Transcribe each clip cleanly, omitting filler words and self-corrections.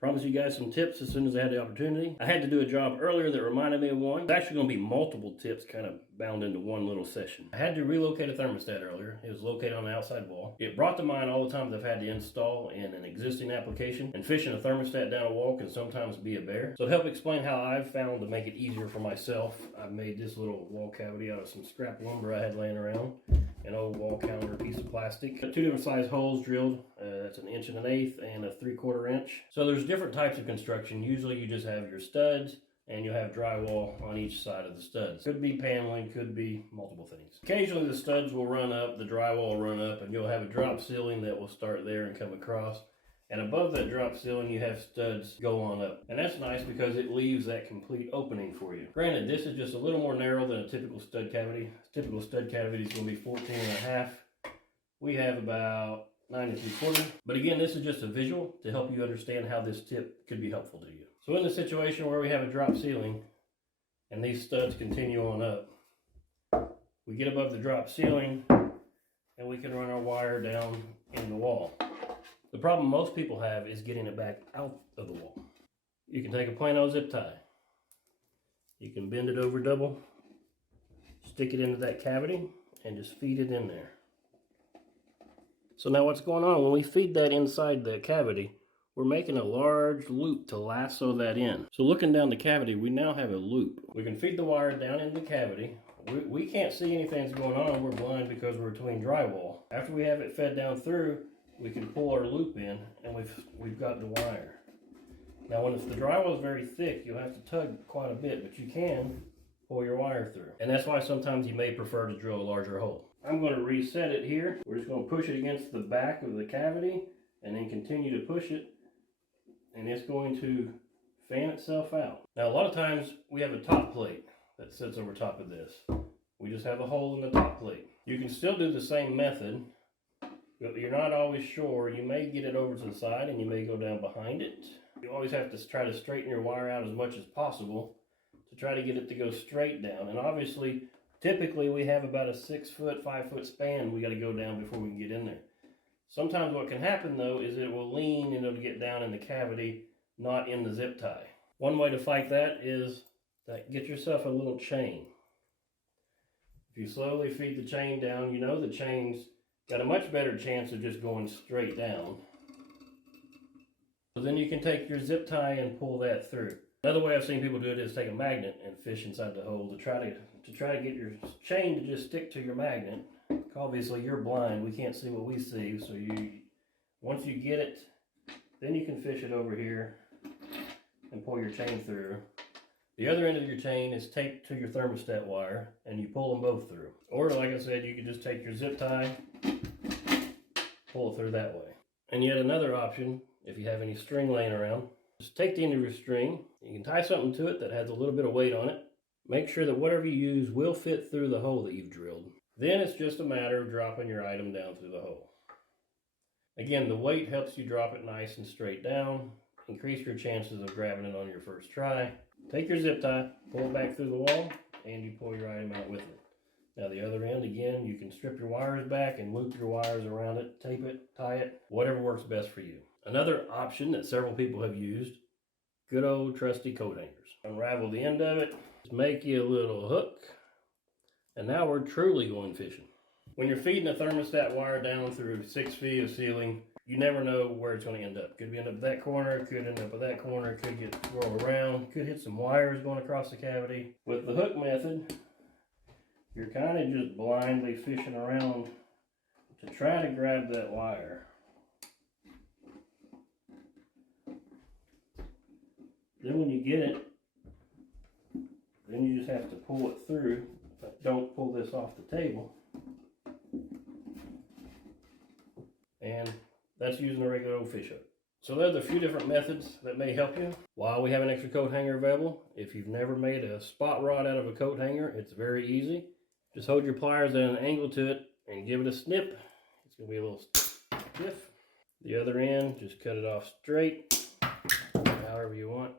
Promise you guys some tips as soon as I had the opportunity. I had to do a job earlier that reminded me of one. It's actually going to be multiple tips kind of bound into one little session. I had to relocate a thermostat earlier. It was located on the outside wall. It brought to mind all the times I've had to install in an existing application, and fishing a thermostat down a wall can sometimes be a bear. So to help explain how I've found to make it easier for myself, I made this little wall cavity out of some scrap lumber I had laying around, an old wall counter piece of plastic. Got two different size holes drilled. That's 1 1/8 and a 3/4 inch. So there's different types of construction. Usually you just have your studs and you have drywall on each side of the studs. Could be paneling, could be multiple things. Occasionally the studs will run up, the drywall will run up, and you'll have a drop ceiling that will start there and come across. And above that drop ceiling, you have studs go on up. And that's nice because it leaves that complete opening for you. Granted, this is just a little more narrow than a typical stud cavity. A typical stud cavity is going to be 14.5. We have about 9 3/4. But again, this is just a visual to help you understand how this tip could be helpful to you. So in the situation where we have a drop ceiling and these studs continue on up, we get above the drop ceiling and we can run our wire down in the wall. The problem most people have is getting it back out of the wall. You can take a plain old zip tie. You can bend it over double, stick it into that cavity, and just feed it in there. So now what's going on, when we feed that inside the cavity, we're making a large loop to lasso that in. So looking down the cavity, we now have a loop. We can feed the wire down in the cavity. We can't see anything that's going on. We're blind because we're between drywall. After we have it fed down through, we can pull our loop in and we've got the wire. Now when the drywall is very thick, you'll have to tug quite a bit, but you can pull your wire through. And that's why sometimes you may prefer to drill a larger hole. I'm going to reset it here. We're just going to push it against the back of the cavity and then continue to push it, and it's going to fan itself out. Now a lot of times we have a top plate that sits over top of this. We just have a hole in the top plate. You can still do the same method, but you're not always sure. You may get it over to the side and you may go down behind it. You always have to try to straighten your wire out as much as possible to try to get it to go straight down. And obviously, typically we have about a 6 foot, 5 foot span we got to go down before we can get in there. Sometimes what can happen though is it will lean and it'll get down in the cavity, not in the zip tie. One way to fight that is that get yourself a little chain. If you slowly feed the chain down, you know the chain's got a much better chance of just going straight down. So then you can take your zip tie and pull that through. Another way I've seen people do it is take a magnet and fish inside the hole to try to get your chain to just stick to your magnet. Obviously you're blind, we can't see what we see, so once you get it, then you can fish it over here and pull your chain through. The other end of your chain is taped to your thermostat wire, and you pull them both through. Or like I said, you can just take your zip tie, pull it through that way. And yet another option, if you have any string laying around, just take the end of your string. You can tie something to it that has a little bit of weight on it. Make sure that whatever you use will fit through the hole that you've drilled. Then it's just a matter of dropping your item down through the hole. Again, the weight helps you drop it nice and straight down, increase your chances of grabbing it on your first try. Take your zip tie, pull it back through the wall, and you pull your item out with it. Now the other end, again, you can strip your wires back and loop your wires around it, tape it, tie it, whatever works best for you. Another option that several people have used, good old trusty coat hangers. Unravel the end of it, make you a little hook, and now we're truly going fishing. When you're feeding a thermostat wire down through 6 feet of ceiling, you never know where it's going to end up. Could end up at that corner, could end up at that corner, could get swirled around, could hit some wires going across the cavity. With the hook method, you're kind of just blindly fishing around to try to grab that wire. Then when you get it, then you just have to pull it through, but don't pull this off the table. And that's using a regular old fish hook. So there's a few different methods that may help you. While we have an extra coat hanger available, if you've never made a spot rod out of a coat hanger, it's very easy. Just hold your pliers at an angle to it and give it a snip. It's going to be a little stiff. The other end, just cut it off straight, however you want.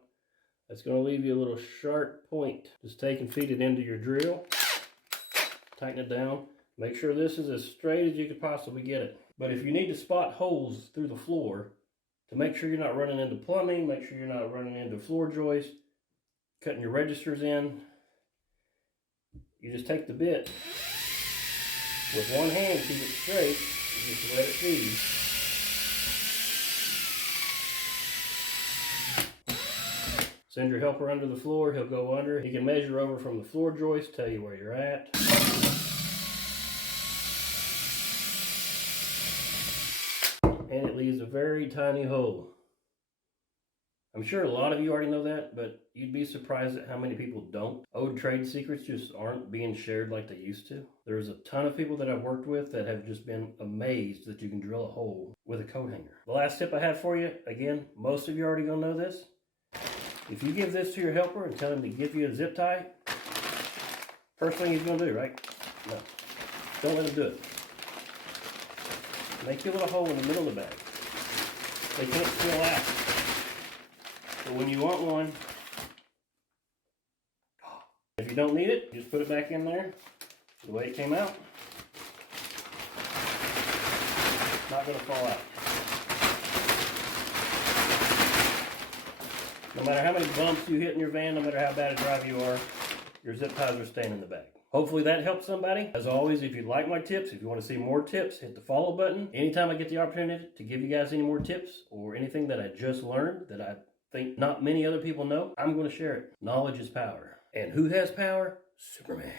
That's going to leave you a little sharp point. Just take and feed it into your drill. Tighten it down. Make sure this is as straight as you could possibly get it. But if you need to spot holes through the floor, to make sure you're not running into plumbing, make sure you're not running into floor joists, cutting your registers in. You just take the bit with one hand, keep it straight, and just let it feed. Send your helper under the floor, he'll go under. He can measure over from the floor joist, tell you where you're at. And it leaves a very tiny hole. I'm sure a lot of you already know that, but you'd be surprised at how many people don't. Old trade secrets just aren't being shared like they used to. There's a ton of people that I've worked with that have just been amazed that you can drill a hole with a coat hanger. The last tip I have for you, again, most of you are already gonna know this. If you give this to your helper and tell him to give you a zip tie, first thing he's gonna do, right? No, don't let him do it. Make your little hole in the middle of the bag. They can't spill out. So when you want one, if you don't need it, just put it back in there the way it came out. It's not going to fall out. No matter how many bumps you hit in your van, no matter how bad a driver you are, your zip ties are staying in the bag. Hopefully that helps somebody. As always, if you like my tips, if you want to see more tips, hit the follow button. Anytime I get the opportunity to give you guys any more tips or anything that I just learned that I think not many other people know, I'm going to share it. Knowledge is power. And who has power? Superman.